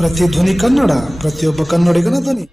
ಪ್ರತಿಧ್ವನಿ ಕನ್ನಡ ಪ್ರತಿಯೊಬ್ಬ ಕನ್ನಡಿಗನ ಧ್ವನಿ.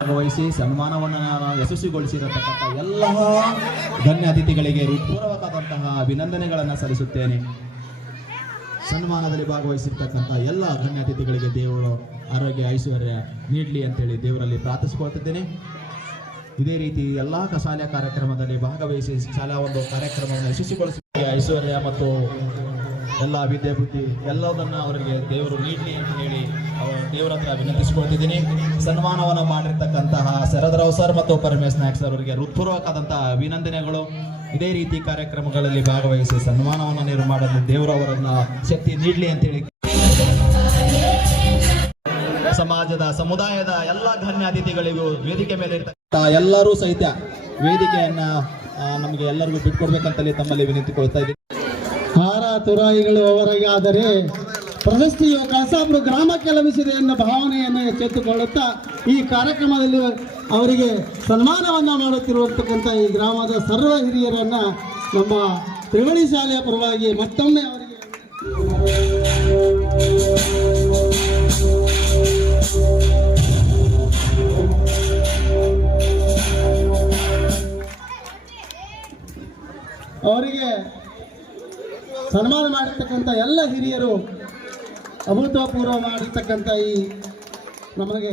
ಭಾಗವಹಿಸಿ ಸನ್ಮಾನವನ್ನು ಯಶಸ್ವಿಗೊಳಿಸಿರತಕ್ಕಂಥ ಎಲ್ಲ ಗಣ್ಯ ಅತಿಥಿಗಳಿಗೆ ಹೃತ್ಪೂರ್ವಕವಾದಂತಹ ಅಭಿನಂದನೆಗಳನ್ನು ಸಲ್ಲಿಸುತ್ತೇನೆ. ಸನ್ಮಾನದಲ್ಲಿ ಭಾಗವಹಿಸಿರ್ತಕ್ಕಂಥ ಎಲ್ಲ ಗಣ್ಯ ಅತಿಥಿಗಳಿಗೆ ದೇವರು ಆರೋಗ್ಯ, ಐಶ್ವರ್ಯ ನೀಡಲಿ ಅಂತೇಳಿ ದೇವರಲ್ಲಿ ಪ್ರಾರ್ಥಿಸಿಕೊಳ್ತಿದ್ದೇನೆ. ಇದೇ ರೀತಿ ಎಲ್ಲ ಕಸಾಲೆ ಕಾರ್ಯಕ್ರಮದಲ್ಲಿ ಭಾಗವಹಿಸಿ ಶಾಲಾ ಒಂದು ಕಾರ್ಯಕ್ರಮವನ್ನು ಯಶಸ್ವಿಗೊಳಿಸಿ ಐಶ್ವರ್ಯ ಮತ್ತು ಎಲ್ಲ ವಿದ್ಯೆ ಎಲ್ಲದನ್ನು ಅವರಿಗೆ ದೇವರು ನೀಡಲಿ ಅಂತ ಹೇಳಿ ದೇವರ ಹತ್ರ ವಿನಂತಿಸಿಕೊಳ್ತಿದ್ದೀನಿ. ಸನ್ಮಾನವನ್ನು ಮಾಡಿರ್ತಕ್ಕಂತಹ ಶರದರಾವ್ ಸರ್ ಮತ್ತು ಪರಮೇಶ್ ನಾಯಕ್ ಸರ್ ಅವರಿಗೆ ಹೃತ್ಪೂರ್ವಕವಾದಂತಹ ಅಭಿನಂದನೆಗಳು. ಇದೇ ರೀತಿ ಕಾರ್ಯಕ್ರಮಗಳಲ್ಲಿ ಭಾಗವಹಿಸಿ ಸನ್ಮಾನವನ್ನು ನೀರು ಮಾಡಲು ದೇವರವರನ್ನ ಶಕ್ತಿ ನೀಡಲಿ ಅಂತೇಳಿ ಸಮಾಜದ, ಸಮುದಾಯದ ಎಲ್ಲ ಗಣ್ಯ ಅತಿಥಿಗಳಿಗೂ ವೇದಿಕೆ ಮೇಲೆ ಇರ್ತಕ್ಕಂಥ ಎಲ್ಲರೂ ಸಹಿತ ವೇದಿಕೆಯನ್ನ ನಮಗೆ ಎಲ್ಲರಿಗೂ ಬಿಟ್ಕೊಡ್ಬೇಕಂತಲೇ ತಮ್ಮಲ್ಲಿ ವಿನಂತಿಕೊಳ್ತಾ ಇದ್ದೀನಿ. ಹಾರ ತುರಾಯಿಗಳು ಅವರಿಗೆ ಆದರೆ ಪ್ರಶಸ್ತಿಯು ಕಳಸಾಪುರ ಗ್ರಾಮಕ್ಕೆ ಲಭಿಸಿದೆ ಎನ್ನುವ ಭಾವನೆಯನ್ನು ಎಚ್ಚೆತ್ತುಕೊಳ್ಳುತ್ತಾ ಈ ಕಾರ್ಯಕ್ರಮದಲ್ಲಿ ಅವರಿಗೆ ಸನ್ಮಾನವನ್ನು ಮಾಡುತ್ತಿರುವಂತಕ್ಕಂಥ ಈ ಗ್ರಾಮದ ಸರ್ವ ಹಿರಿಯರನ್ನು ನಮ್ಮ ತ್ರಿವಳಿ ಶಾಲೆಯ ಪರವಾಗಿ ಮತ್ತೊಮ್ಮೆ ಅವರಿಗೆ ಅವರಿಗೆ ಸನ್ಮಾನ ಮಾಡಿರ್ತಕ್ಕಂಥ ಎಲ್ಲ ಹಿರಿಯರು ಅಭೂತಪೂರ್ವ ಮಾಡಿರ್ತಕ್ಕಂಥ ಈ ನಮಗೆ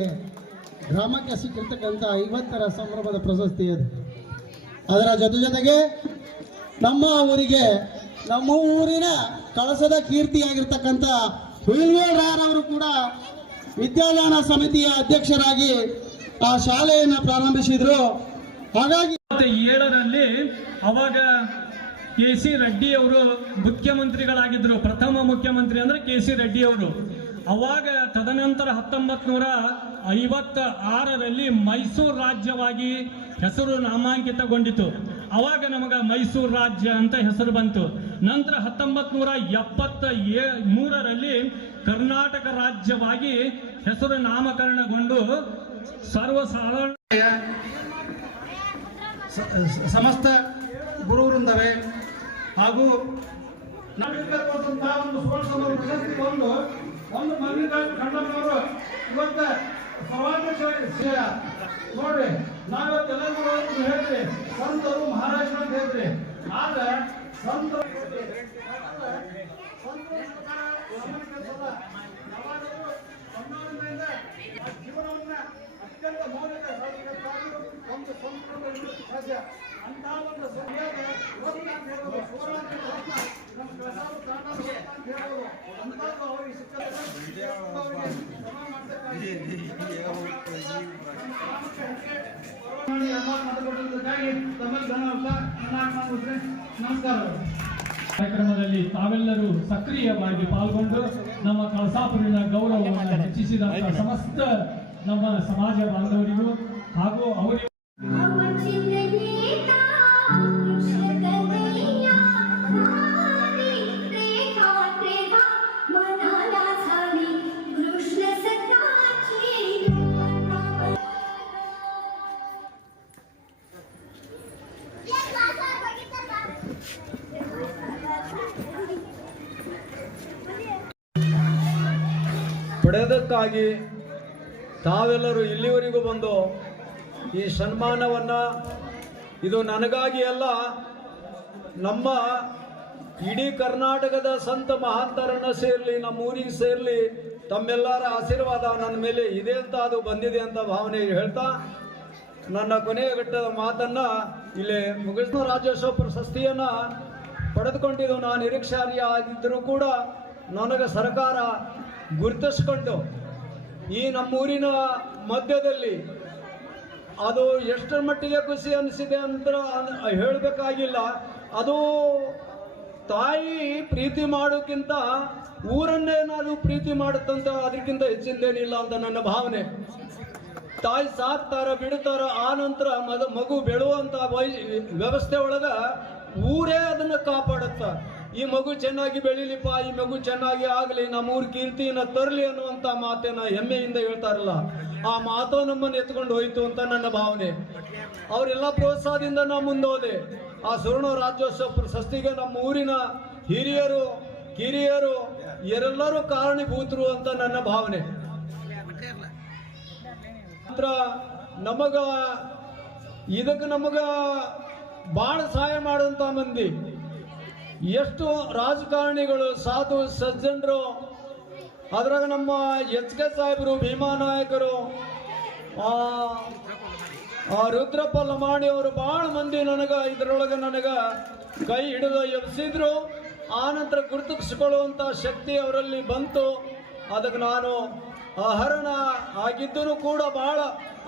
ಗ್ರಾಮಕ್ಕೆ ಸಿಕ್ಕಿರ್ತಕ್ಕಂಥ ಐವತ್ತರ ಸಂಭ್ರಮದ ಪ್ರಶಸ್ತಿ ಅದು. ಅದರ ಜೊತೆ ಜೊತೆಗೆ ನಮ್ಮ ಊರಿಗೆ, ನಮ್ಮ ಊರಿನ ಕಳಸದ ಕೀರ್ತಿಯಾಗಿರ್ತಕ್ಕಂಥ ಅವರು ಕೂಡ ವಿದ್ಯಾದಾನ ಸಮಿತಿಯ ಅಧ್ಯಕ್ಷರಾಗಿ ಆ ಶಾಲೆಯನ್ನು ಪ್ರಾರಂಭಿಸಿದರು. ಹಾಗಾಗಿ ಏಳರಲ್ಲಿ ಅವಾಗ ಕೆ ಸಿ ರೆಡ್ಡಿ ಅವರು ಮುಖ್ಯಮಂತ್ರಿಗಳಾಗಿದ್ದರು ಪ್ರಥಮ ಮುಖ್ಯಮಂತ್ರಿ ಅಂದ್ರೆ ಕೆ ಸಿ ರೆಡ್ಡಿ ಅವರು ಅವಾಗ ತದನಂತರ ಹತ್ತೊಂಬತ್ತು ನೂರ ಐವತ್ತ ಆರರಲ್ಲಿ ಮೈಸೂರು ರಾಜ್ಯವಾಗಿ ಹೆಸರು ನಾಮಾಂಕಿತಗೊಂಡಿತು. ಅವಾಗ ನಮಗೆ ಮೈಸೂರು ರಾಜ್ಯ ಅಂತ ಹೆಸರು ಬಂತು. ನಂತರ ಹತ್ತೊಂಬತ್ತು ನೂರ ಎಪ್ಪತ್ತ ಏ ಮೂರರಲ್ಲಿ ಕರ್ನಾಟಕ ರಾಜ್ಯವಾಗಿ ಹೆಸರು ನಾಮಕರಣಗೊಂಡು ಸರ್ವಸಾಧಾರಣ ಸಮಸ್ತ ಗುರುವೃಂದವೇ ಹಾಗೂ ನಾವಿರ್ತಕ್ಕಂತಹ ಒಂದು ಸುವರ್ಣ ಪ್ರಶಸ್ತಿ ಒಂದು ಒಂದು ಮಂದಿರ ಕಂಡವರು ಇವತ್ತ ಸೇವೆ ನೋಡ್ರಿ ನಾವಿವತ್ತೆಲ್ಲರೂ ಹೇಳ್ರಿ, ಸಂತರು ಮಹಾರಾಷ್ಟ್ರ ಅಂತ ಹೇಳ್ರಿ. ಆದ್ರೆ ಸಂತ ಜೀವನವನ್ನ ಅತ್ಯಂತ ಮೌಲ್ಯ ಒಂದು ಸಂಸ್ಕೃತ ಸಾಧ್ಯ. ಅಂತ ಒಂದು ಸರಿಯಾದ ಅಂತ ಅಂತ ನಮ್ಮ ಪ್ರಸಾದ. ಅಂಥದ್ದು ಅವರಿಗೆ ಅವರಿಗೆ ಶ್ರಮ ಮಾಡ್ತಕ್ಕಾಗಿ ಕಾರ್ಯಕ್ರಮದಲ್ಲಿ ತಾವೆಲ್ಲರೂ ಸಕ್ರಿಯವಾಗಿ ಪಾಲ್ಗೊಂಡು ನಮ್ಮ ಕಳಸಾಪುರಿನ ಗೌರವವನ್ನು ಹೆಚ್ಚಿಸಿದಂತ ಸಮಸ್ತ ನಮ್ಮ ಸಮಾಜ ಬಾಂಧವರಿಗೂ ಹಾಗೂ ಅವರಿಗೂ ಪಡೆದಕ್ಕಾಗಿ ತಾವೆಲ್ಲರೂ ಇಲ್ಲಿವರೆಗೂ ಬಂದು ಈ ಸನ್ಮಾನವನ್ನು, ಇದು ನನಗಾಗಿ ಅಲ್ಲ, ನಮ್ಮ ಇಡೀ ಕರ್ನಾಟಕದ ಸಂತ ಮಹಾಂತರನ್ನ ಸೇರಲಿ ನಮ್ಮ ಊರಿಗೆ ಸೇರಲಿ, ತಮ್ಮೆಲ್ಲರ ಆಶೀರ್ವಾದ ನನ್ನ ಮೇಲೆ ಇದೆ ಅಂತ ಅದು ಬಂದಿದೆ ಅಂತ ಭಾವನೆ ಹೇಳ್ತಾ, ನನ್ನ ಕೊನೆಯ ಘಟ್ಟದ ಮಾತನ್ನ ಇಲ್ಲಿ ಮುಗಿಸ್ನ ರಾಜ್ಯೋತ್ಸವ ಪ್ರಶಸ್ತಿಯನ್ನ ಪಡೆದುಕೊಂಡಿದ್ದು ನಾನು ನಿರೀಕ್ಷಾರ್ಯ ಆಗಿದ್ದರೂ ಕೂಡ ನನಗೆ ಸರ್ಕಾರ ಗುರುತಿಸ್ಕೊಂಡು ಈ ನಮ್ಮೂರಿನ ಮಧ್ಯದಲ್ಲಿ ಅದು ಎಷ್ಟರ ಮಟ್ಟಿಗೆ ಖುಷಿ ಅನಿಸಿದೆ ಅಂತ ಹೇಳಬೇಕಾಗಿಲ್ಲ. ಅದು ತಾಯಿ ಪ್ರೀತಿ ಮಾಡೋಕ್ಕಿಂತ ಊರನ್ನೇ ನಾನು ಪ್ರೀತಿ ಮಾಡುತ್ತಂತ ಅದಕ್ಕಿಂತ ಹೆಚ್ಚಿಂದೇನಿಲ್ಲ ಅಂತ ನನ್ನ ಭಾವನೆ. ತಾಯಿ ಸಾಕ್ತಾರ, ಬಿಡ್ತಾರ, ಆ ನಂತರ ಮಗು ಬೆಳುವಂತ ವ್ಯವಸ್ಥೆ ಒಳಗ ಊರೇ ಅದನ್ನ ಕಾಪಾಡುತ್ತ. ಈ ಮಗು ಚೆನ್ನಾಗಿ ಬೆಳೀಲಿಪ್ಪ, ಈ ಮಗು ಚೆನ್ನಾಗಿ ಆಗಲಿ ನಮ್ಮೂರ್ ಕೀರ್ತಿಯನ್ನ ತರಲಿ ಅನ್ನುವಂತ ಮಾತನ್ನ ಹೆಮ್ಮೆಯಿಂದ ಹೇಳ್ತಾರಲ್ಲ, ಆ ಮಾತು ನಮ್ಮನ್ನು ಎತ್ಕೊಂಡು ಹೋಯ್ತು ಅಂತ ನನ್ನ ಭಾವನೆ. ಅವರೆಲ್ಲ ಪ್ರೋತ್ಸಾಹದಿಂದ ನಾ ಮುಂದೋದೆ. ಆ ಸುವರ್ಣ ರಾಜ್ಯೋತ್ಸವ ಪ್ರಶಸ್ತಿಗೆ ನಮ್ಮ ಊರಿನ ಹಿರಿಯರು, ಕಿರಿಯರು ಎಲ್ಲರೂ ಕಾರಣೀಭೂತರು ಅಂತ ನನ್ನ ಭಾವನೆ. ನಮಗ, ಇದಕ್ಕೆ ನಮಗ ಭಾಳ ಸಹಾಯ ಮಾಡುವಂತ ಮಂದಿ. ಎಷ್ಟು ರಾಜಕಾರಣಿಗಳು, ಸಾಧು ಸಜ್ಜನರು, ಅದ್ರಾಗ ನಮ್ಮ ಎಚ್ ಕೆ ಸಾಹೇಬರು, ಭೀಮಾ ನಾಯಕರು ರುದ್ರಪ್ಪ ಲಮಾಣಿ ಅವರು ಭಾಳ ಮಂದಿ ನನಗ, ಇದರೊಳಗೆ ನನಗ ಕೈ ಹಿಡಿದು ಎಬ್ಸಿದ್ರು. ಆ ನಂತರ ಗುರುತಿಸಿಕೊಳ್ಳುವಂತ ಶಕ್ತಿ ಅವರಲ್ಲಿ ಬಂತು. ಅದಕ್ಕೆ ನಾನು ಅಹರಣ ಆಗಿದ್ದರೂ ಕೂಡ ಬಹಳ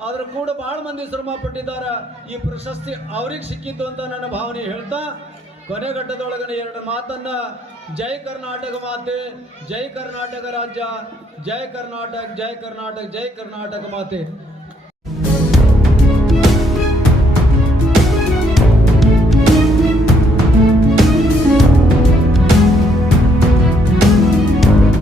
ಆದ್ರೂ ಕೂಡ ಬಹಳ ಮಂದಿ ಶ್ರಮ ಪಟ್ಟಿದ್ದಾರೆ ಈ ಪ್ರಶಸ್ತಿ ಅವ್ರಿಗೆ ಸಿಕ್ಕಿತ್ತು ಅಂತ ನನ್ನ ಭಾವನೆ ಹೇಳ್ತಾ ಕೊನೆ ಘಟ್ಟದೊಳಗನೆ ಎರಡು ಮಾತನ್ನ ಜೈ ಕರ್ನಾಟಕ ಮಾತೆ, ಜೈ ಕರ್ನಾಟಕ ರಾಜ್ಯ, ಜೈ ಕರ್ನಾಟಕ ಜೈ ಕರ್ನಾಟಕ ಜೈ ಕರ್ನಾಟಕ ಮಾತೆ.